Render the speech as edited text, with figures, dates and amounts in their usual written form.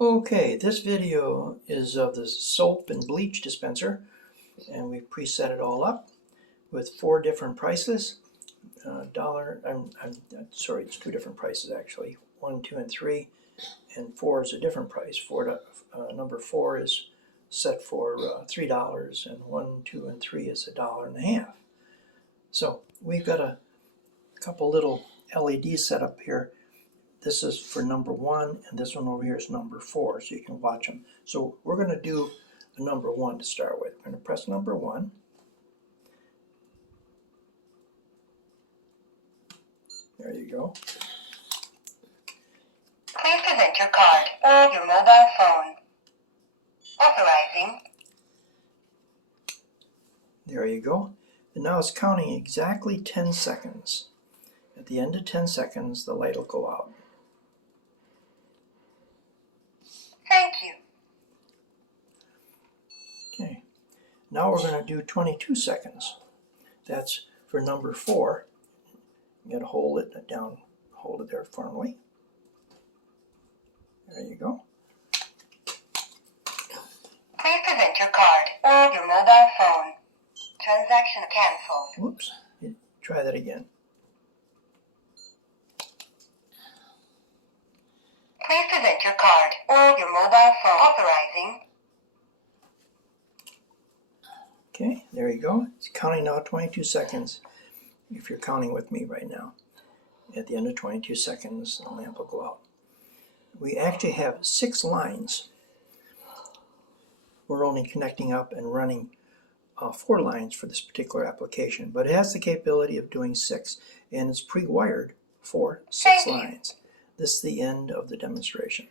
Okay, this video is of the soap and bleach dispenser, and we've preset it all up with 4 different prices. Sorry, it's 2 different prices actually. 1, 2, and 3, and 4 is a different price. Number 4 is set for $3, and 1, 2, and 3 is $1.50. So we've got a couple little LEDs set up here. This is for number 1, and this one over here is number 4, so you can watch them. So we're going to do a number 1 to start with. We're going to press number 1. There you go. Please present your card or your mobile phone. Authorizing. There you go. And now it's counting exactly 10 seconds. At the end of 10 seconds, the light will go out. Thank you. Okay. Now we're going to do 22 seconds. That's for number 4. You got to hold it down, hold it there firmly. There you go. Please present your card or your mobile phone. Transaction canceled. Whoops. Try that again. Please present your card or your mobile phone. Authorizing. Okay, there you go. It's counting now 22 seconds. If you're counting with me right now. At the end of 22 seconds, the lamp will go out. We actually have 6 lines. We're only connecting up and running 4 lines for this particular application, but it has the capability of doing 6, and it's pre-wired for 6 lines. This is the end of the demonstration.